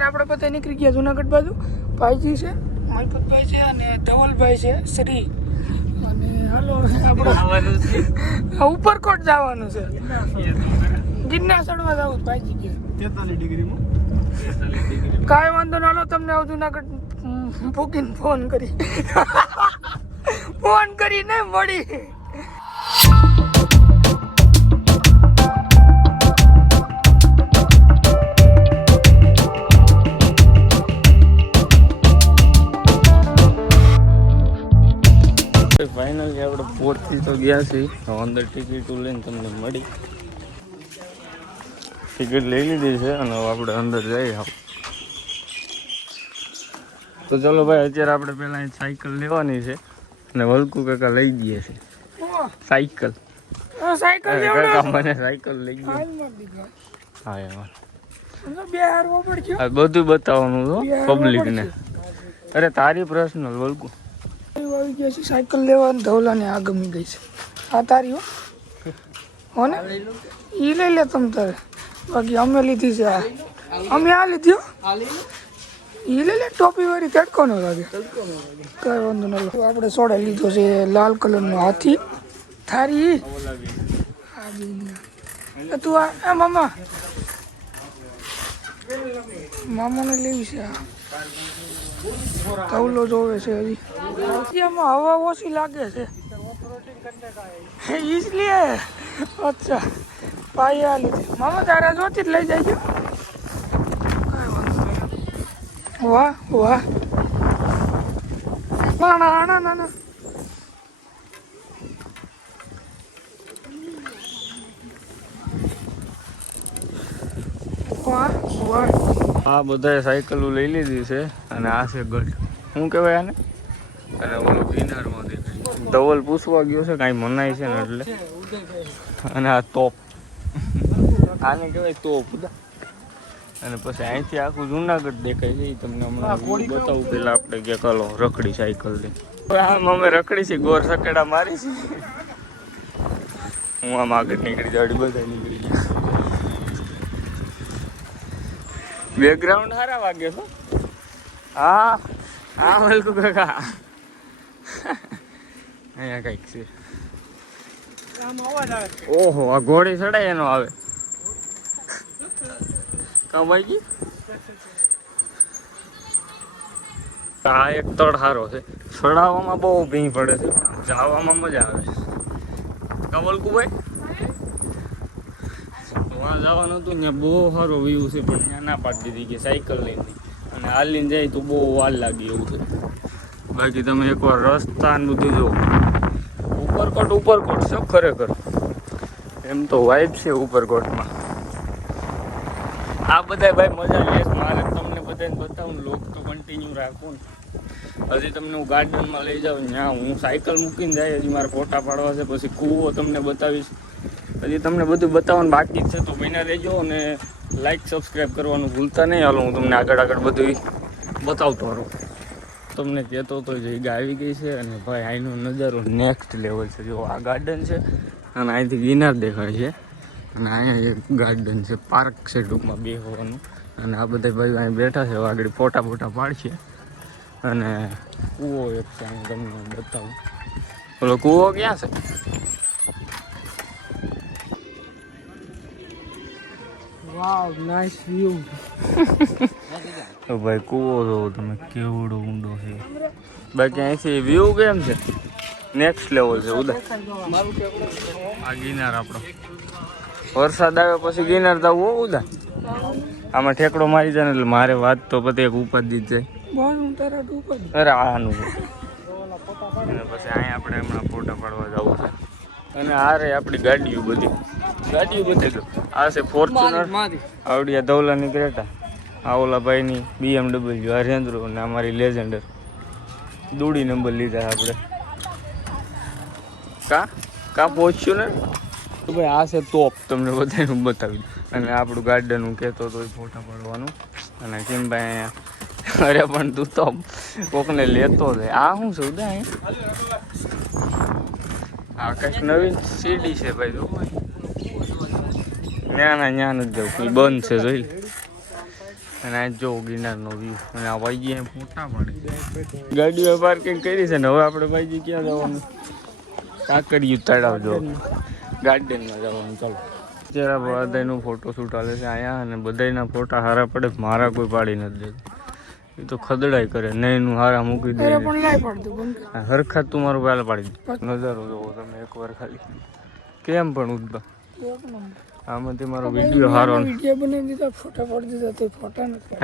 અત્યારે આપણે બધા નીકળી ગયા જુનાગઢ બાજુ. ભાઈજી છે, મલપતભાઈ છે અને ધવલભાઈ છે, શ્રી. અને હાલો આપણે ઉપરકોટ જવાનું છે. ગિરનાર ચડવા જવું ભાઈજી કે 43 ડિગ્રીમાં. કાંઈ વાંધો ના, હાલો તમને આવું જુનાગઢ ભૂકીને ફોન કરીને મળી. ફાઇનલી આપણે પહોંચી તો ગયા છીએ. અંદર ટિકિટ લઈને તમને મળી, ટિકિટ લઈ લીધી છે અને આપણે અંદર જઈએ. તો ચલો ભાઈ, અત્યારે આપણે પહેલાં સાયકલ લેવાની છે અને વલકુ કાકા લઈ ગયે છે સાયકલ. કાકા મને સાયકલ લઈ ગયો. હા એમાં બધું બતાવવાનું હતું પબ્લિકને. અરે તારી પર્સનલ વલકુ આવી ગયા છે સાયકલ લેવા. ધવલાને આ ગમી ગઈ છે. આ તારી હો ને, ઈ લઈ લે તમ તારે. બાકી અમે લીધી છે આ. અમે આ લીધી હો. ઈ લઈ લે, ટોપી વાળી, તડકો ન લાગે. કઈ વાંધો ન. આપણે સોડા લીધો છે લાલ કલરનો હાથી. થારી તું આ મામા મામાને લેવી છે. આ તવલો જોવે છે હજી. આમાં હવા ઓછી લાગે છે इसलिए. अच्छा પાયા લીધી મામા, તારા જોતી જ લઈ જાય. વાહ વાહ, ના ના ના ના ના. વાહ વાહ. આ બધાએ સાયકલો લઈ લીધી છે અને આ છે ગઢ. શું કહેવાય આને? અને ઓલો ગિરનારમાં દેખાય. ધવલ પૂછવા ગયો છે કાંઈ મનાય છે ને એટલે. અને આ તોપ, આને કહેવાય તોપ. અને પછી અહીંથી આખું જુનાગઢ દેખાય છે. એ તમને હમણાં બતાવું. પેલા આપણે કે કલો રખડી સાયકલ લઈ. આમ અમે રખડી છે, ગોર સકેડા મારી છે. હું આમ આગળ નીકળી જાડી, બધા નીકળી ગયા. બેકગ્રાઉન્ડ સારા વાગે છો. હા હા વલકુ કાકા, અહીંયા કઈક છે. ઓહો, આ ઘોડી ચડાય એનો આવે. કમાઈ ગઈ. આ એક તળ સારો છે. ચડાવવામાં બહુ ભીં પડે છે, જવામાં મજા આવે. કમલકુભાઈ ત્યાં જવાનું હતું, ત્યાં બહુ સારો વ્યૂ છે, પણ ત્યાં ના પાડી દીધી કે સાયકલ લઈને અને હાલીને જાય તો બહુ વાર લાગે એવું છે. બાકી તમે એકવાર રસ્તા ને બધું જુઓ. ઉપરકોટ છે ખરેખર. એમ તો વાઇબ છે ઉપરકોટમાં. આ બધા ભાઈ મજા લે. મારે તમને બધાને બતાવું, લોક તો કન્ટિન્યુ રાખું ને. હજી તમને હું ગાર્ડનમાં લઈ જાઉં, ત્યાં હું સાયકલ મૂકીને જાય. હજી મારે ફોટા પાડવા છે, પછી કૂવો તમને બતાવીશ. હજી તમને બધું બતાવવાનું બાકી જ છે, તો બન્યા રહેજો અને લાઈક સબસ્ક્રાઈબ કરવાનું ભૂલતા નહીં. હાલો હું તમને આગળ બધું બતાવતો રહું. તમને કહેતો તો જગ્યા આવી ગઈ છે અને ભાઈ અહીંનો નજારો નેક્સ્ટ લેવલ છે. જો આ ગાર્ડન છે અને અહીંથી ગિરનાર દેખાય છે અને અહીંયા એક ગાર્ડન છે, પાર્ક છે ટૂંકમાં બેસવાનું. અને આ બધા ભાઈ અહીં બેઠા છે, આગળ ફોટા પાડશે. અને કૂવો એક છે, હું તમને બતાવું. ઓલો કૂવો ક્યાં છે? વાવ, નાઇસ વ્યૂ. તો ભાઈ કૂવો જોવો તમે, કેવડો ઊંડો છે. બાકી અહીંથી વ્યૂ કેમ છે? નેક્સ્ટ લેવલ છે. ઉદા આ ગિરનાર આપણો. વરસાદ આવે પછી ગિરનાર જવું હો ઉદા. આમાં ઠેકડો મારી જાય ને એટલે મારે વાત તો પતે એક ઉપાધિ જ જાય. અરે આનું અને પછી અહીંયા આપણે હમણાં ફોટા પાડવા જવું છે. અને આ રે આપણી ગાડીઓ બધી આ છે ફોર્ચ્યુનર, આવડી આ ધવલાની ક્રેટા, આ ઓલા ભાઈની BMW, આ રેન્દ્રો અને અમારી લેજેન્ડર. દૂડી નંબર લીધા આપણે. કા પહોંચ્યું ને ભાઈ. આ છે તોપ, તમને બધાને બતાવી. અને આપણું ગાર્ડન હું કહેતો હતો ફોટા પાડવાનું. અને કેમ ભાઈ અહીંયા અરે પણ તું તો કોકને લેતો જાય. આ શું છે ઉદા? આ કંઈક નવીન સીડી છે ભાઈ. જો ન્યા નથી જવું, બંધ છે. જોઈ અને આ જો ગિરનારનો વ્યૂ અને આ ભાઈજી અહીં ફોટા પાડે ગાડીઓ પાર્કિંગ કરી છે ને હવે આપણે ભાઈજી ક્યાં જવાનું કાંકરિયું તળાવ જો ગાર્ડનમાં જવાનું ચાલો અત્યારે બધાનો ફોટોશૂટ હાલે છે અહીંયા અને બધાના ફોટા સારા પડે મારા કોઈ પાડી નથી દેતું એ તો ખદડાઈ કરે નહીં એનું હારા મૂકી દે હરખા તું મારું પહેલાં પાડી દે નજારો જોવો તમે એકવાર ખાલી કેમ પણ ઉદ્ભા આમાંથી મારો વિડીયો સારો વિડીયો બનાવી દીધા ફોટા પાડી દીધા તે ફોટા નથી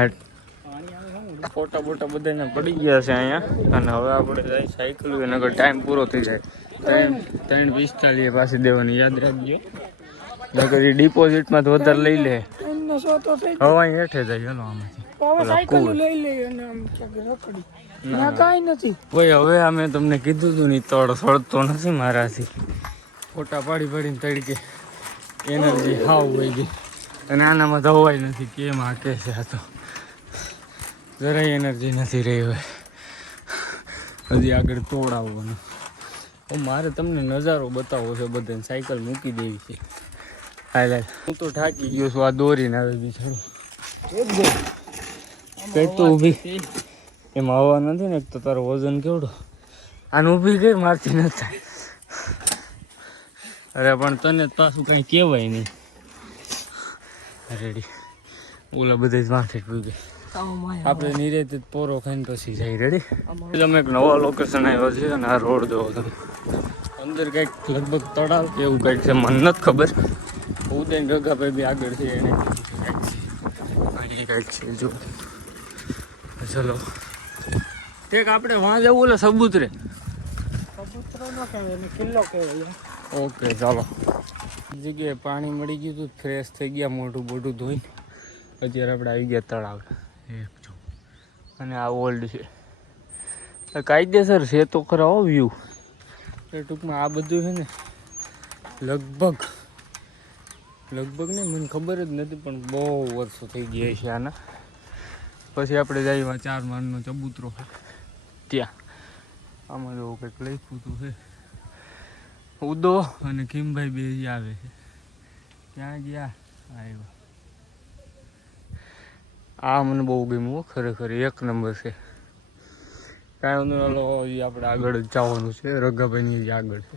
ફોટા બોટા બધાને પડી ગયા છે અહીંયા અને હવે આપણે જાય સાયકલ નગર ટાઈમ પૂરો થઈ જાય 3:45 પાછી દેવાની યાદ રાખજો નગર એ ડિપોઝિટમાં તો વધારે લઈ લે હવે અહીં હેઠે જાય ચાલો આમાંથી હવે અમે તમને કીધું હતું ને તળ સળતો નથી મારાથી ફોટા પાડી પાડીને તડકે એનર્જી હાવ હોય ગઈ અને આનામાં દવાઈ નથી કેમ હાકે છે આ તો જરાય એનર્જી નથી રહી હવે હજી આગળ તોડાવવાનું મારે તમને નજારો બતાવવો છે બધાને સાયકલ મૂકી દેવી છે હાલ હું તો થાકી ગયો છું આ દોરીને આવે બિચારી કઈ તો ઊભી એમાં હવા નથી ને તો તારો વજન કેવડો આને ઊભી ગઈ મારથી ન થાય અરે પણ તને પાછું કઈ કહેવાય નહીં રેડી ઓલા બધા જ માથે પી ગઈ આપણે નિરેતે પોરો ખાઈને પછી જાય રેડી તમે એક નવા લોકેશન આવ્યો છે અને આ રોડ જોવો તમે અંદર કંઈક લગભગ તળાવ એવું કંઈક છે મને નથી ખબર ઉદયન ગગાભાઈ બી આગળ છે એને કંઈક છે જો ચલો ઠીક આપણે વાં જવું ઓલે સબૂતરે ઓકે ચાલો જગ્યાએ પાણી મળી ગયું હતું ફ્રેશ થઈ ગયા મોઢું બોઢું ધોઈને અત્યારે આપણે આવી ગયા તળાવ અને આ ઓલ્ડ છે કાયદેસર છે તો ખરા હો વ્યૂ એ ટૂંકમાં આ બધું છે ને લગભગ નહીં મને ખબર જ નથી પણ બહુ વર્ષો થઈ ગયા છે આના પછી આપણે જઈએ 4 માળનો ચબૂતરો છે ત્યાં આમાં જો કંઈક લખ્યું હતું છે ઉદો અને ખીમભાઈ બે આવે છે ક્યાં ગયા આવ્યો આ મને બહુ ગમ્યું ખરેખર એક નંબર છે કાંઈ આપણે આગળ જ જવાનું છે રગાભાઈની આગળ છે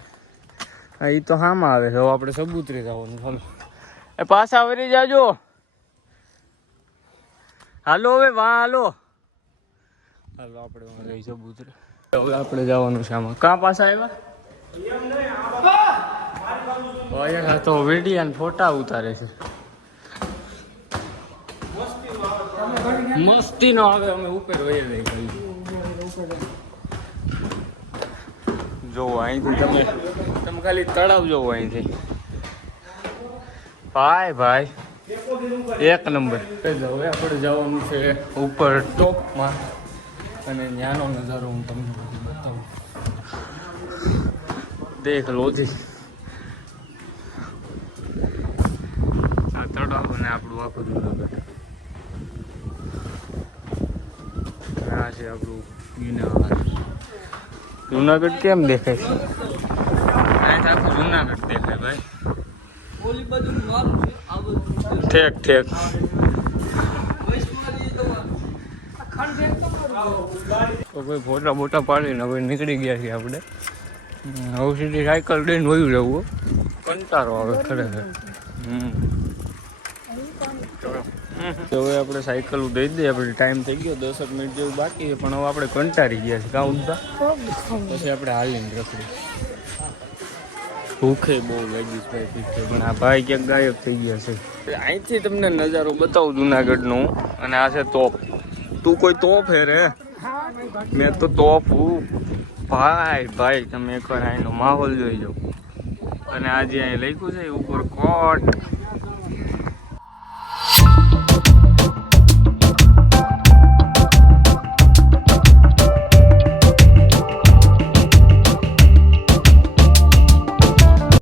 હા એ તો હામાં આવે છે હવે આપણે સબૂતરે જવાનું ચાલો એ પાછા વળી જાજો હાલો હવે વાં હાલો આપણે વાં જઈ સબૂતરે હવે આપણે જવાનું છે આમાં કાં પાછા આવ્યા તો વિડીયો અને ફોટા ઉતારે છે મસ્તી નો આવે અમે ઉપર વહી જઈએ જોવો અહીંથી તમે ખાલી તળાવ જોવો અહીંથી ભાઈ એક નંબર હવે આપણે જવાનું છે ઉપર ટોપમાં અને ત્યાંનો નજારો હું તમને બતાવું દેખ લોજી આ તળાવ અને આપણું આખું જુનાગઢ આ છે આપણું જુનાગઢ કેમ દેખાય છે અહીંથી આખું જુનાગઢ દેખાય ભાઈ ઠેક તો કોઈ ફોટા બોટા પાડીને હવે નીકળી ગયા છીએ આપણે હવે સીધી સાયકલ લઈને વયું રહેવું કંટાળો આવે ખરેખર હવે આપણે સાયકલ દઈ દઈએ આપણે ટાઈમ થઈ ગયો 10 મિનિટ જેવું બાકી છે પણ હવે આપણે કંટાળી ગયા છે કાં ઉડતા પછી આપણે હાલીને રખડી ભૂખે બહુ લાગી છે ભાઈ પીઠે પણ આ ભાઈ ક્યાંક ગાયબ થઈ ગયા છે અહીંથી તમને નજારો બતાવું જુનાગઢનો અને આ છે તોપ તું કોઈ તોપ હે રે મેં તો તોપ હું ભાઈ તમે એકવાર અહીંનો માહોલ જોઈ જાઓ અને આજે અહીં લખ્યું છે ઉપર કોટ